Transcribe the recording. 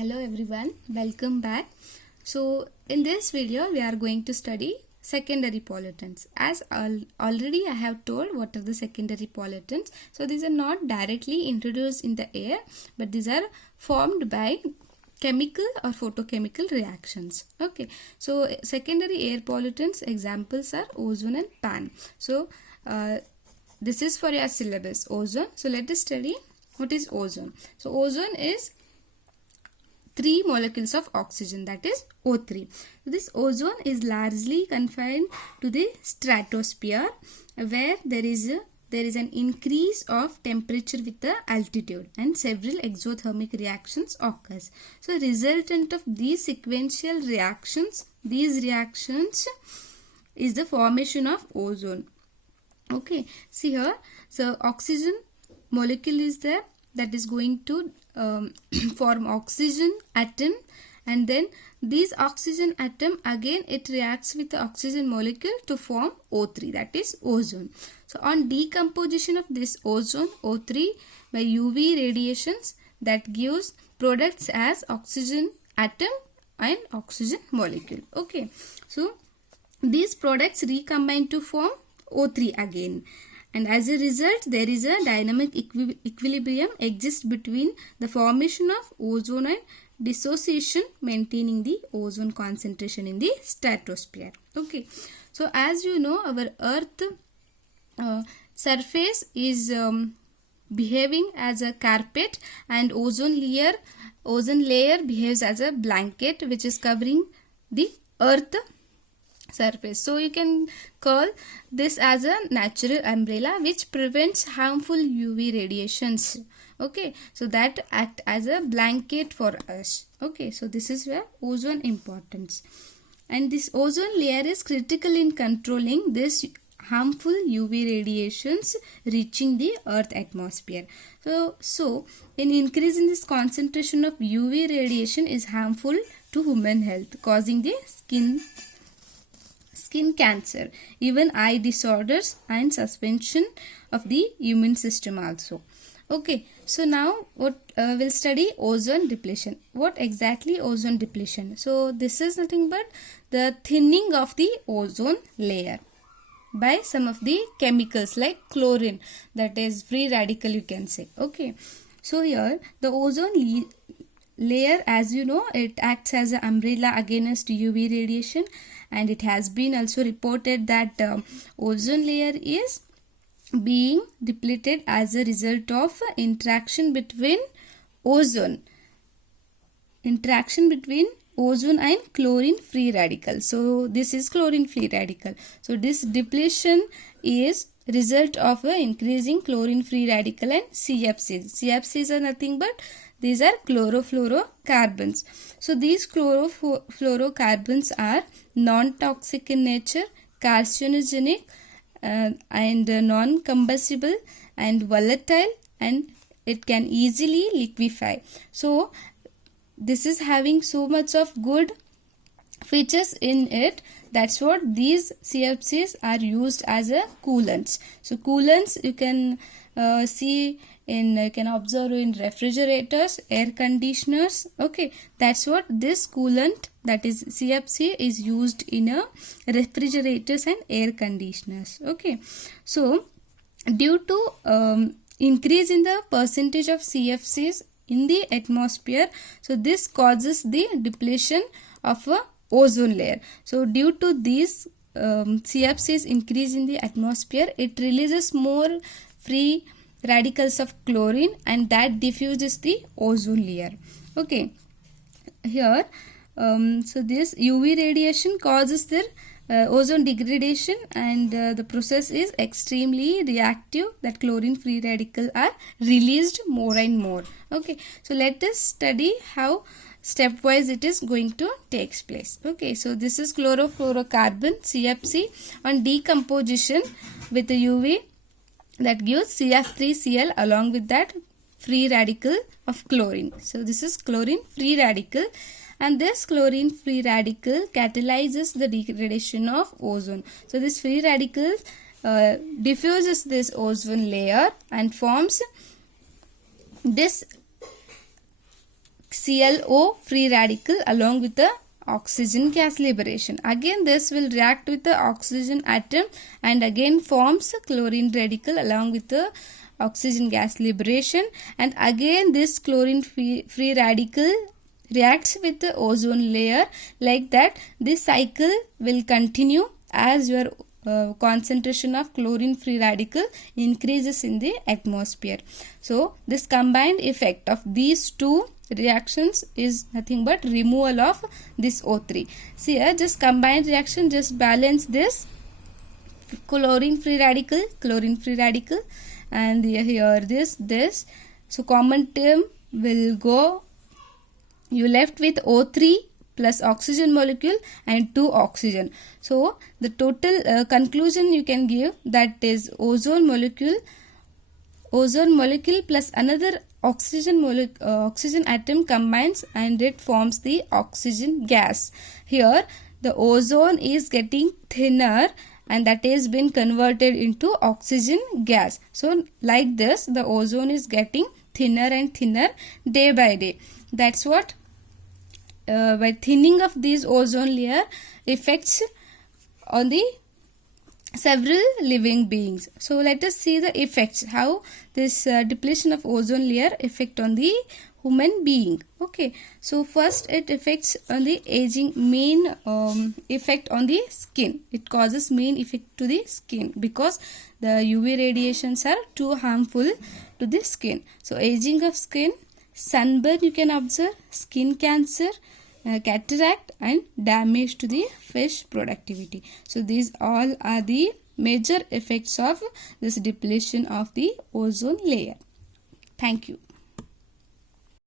Hello everyone, welcome back. So in this video we are going to study secondary pollutants. As already I have told what are the secondary pollutants. So these are not directly introduced in the air, but these are formed by chemical or photochemical reactions. Okay, so secondary air pollutants examples are ozone and pan. So this is for your syllabus, ozone. So let us study what is ozone. So ozone is 3 molecules of oxygen, that is O3. This ozone is largely confined to the stratosphere, where there is an increase of temperature with the altitude and several exothermic reactions occurs. So resultant of these sequential reactions, is the formation of ozone. Okay, see here, so oxygen molecule is there that is going to form oxygen atom, and then this oxygen atom again it reacts with the oxygen molecule to form O3, that is ozone. So on decomposition of this ozone O3 by UV radiations, that gives products as oxygen atom and oxygen molecule. Okay, so these products recombine to form O3 again, and as a result there is a dynamic equilibrium exists between the formation of ozone and dissociation, maintaining the ozone concentration in the stratosphere. Okay, so as you know, our earth surface is behaving as a carpet, and ozone layer behaves as a blanket which is covering the earth surface. So you can call this as a natural umbrella which prevents harmful UV radiations. Okay, so that act as a blanket for us. Okay, so this is where ozone importance, and this ozone layer is critical in controlling this harmful UV radiations reaching the earth atmosphere. So an increase in this concentration of UV radiation is harmful to human health, causing the skin cancer, even eye disorders, and suspension of the immune system also. Okay, so now we'll study ozone depletion. What exactly ozone depletion? So this is nothing but the thinning of the ozone layer by some of the chemicals like chlorine, that is free radical you can say. Okay, so here the ozone layer, as you know, it acts as an umbrella against UV radiation, and it has been also reported that ozone layer is being depleted as a result of interaction between ozone and chlorine free radical. So this is chlorine free radical. So this depletion is result of increasing chlorine free radical and CFCs. CFCs are nothing but these are chlorofluorocarbons. So these chlorofluorocarbons are non-toxic in nature, carcinogenic and non-combustible and volatile, and it can easily liquefy. So this is having so much of good features in it. That's what these CFCs are used as a coolants. So coolants you can you can observe in refrigerators, air conditioners. Okay, that's what this coolant, that is CFC, is used in refrigerators and air conditioners. Okay, so due to increase in the percentage of CFCs in the atmosphere, so this causes the depletion of a ozone layer. So due to these CFCs increase in the atmosphere, it releases more free radicals of chlorine, and that diffuses the ozone layer. Okay, here so this UV radiation causes their ozone degradation, and the process is extremely reactive, that chlorine free radicals are released more and more. Okay, so let us study how stepwise it is going to take place. Okay, so this is chlorofluorocarbon CFC on decomposition with the UV, that gives CF3Cl along with that free radical of chlorine. So this is chlorine free radical, and this chlorine free radical catalyzes the degradation of ozone. So this free radical diffuses this ozone layer and forms this ClO free radical along with the oxygen gas liberation. Again this will react with the oxygen atom and again forms chlorine radical along with the oxygen gas liberation, and again this chlorine free radical reacts with the ozone layer. Like that this cycle will continue as your concentration of chlorine free radical increases in the atmosphere. So this combined effect of these two reactions is nothing but removal of this O3. See here, just combined reaction, just balance this chlorine free radical, and here this. So common term will go, you left with O3 plus oxygen molecule and 2 oxygen. So the total conclusion you can give, that is ozone molecule plus another oxygen atom combines and it forms the oxygen gas. Here the ozone is getting thinner and that has been converted into oxygen gas. So like this the ozone is getting thinner and thinner day by day. That's what by thinning of these ozone layer affects on the several living beings. So let us see the effects, how this depletion of ozone layer affect on the human being. Okay, so first it affects on the aging, main effect on the skin. It causes main effect to the skin because the UV radiations are too harmful to the skin. So aging of skin, sunburn you can observe, skin cancer, cataract and damage to the fish productivity. So these all are the major effects of this depletion of the ozone layer. Thank you.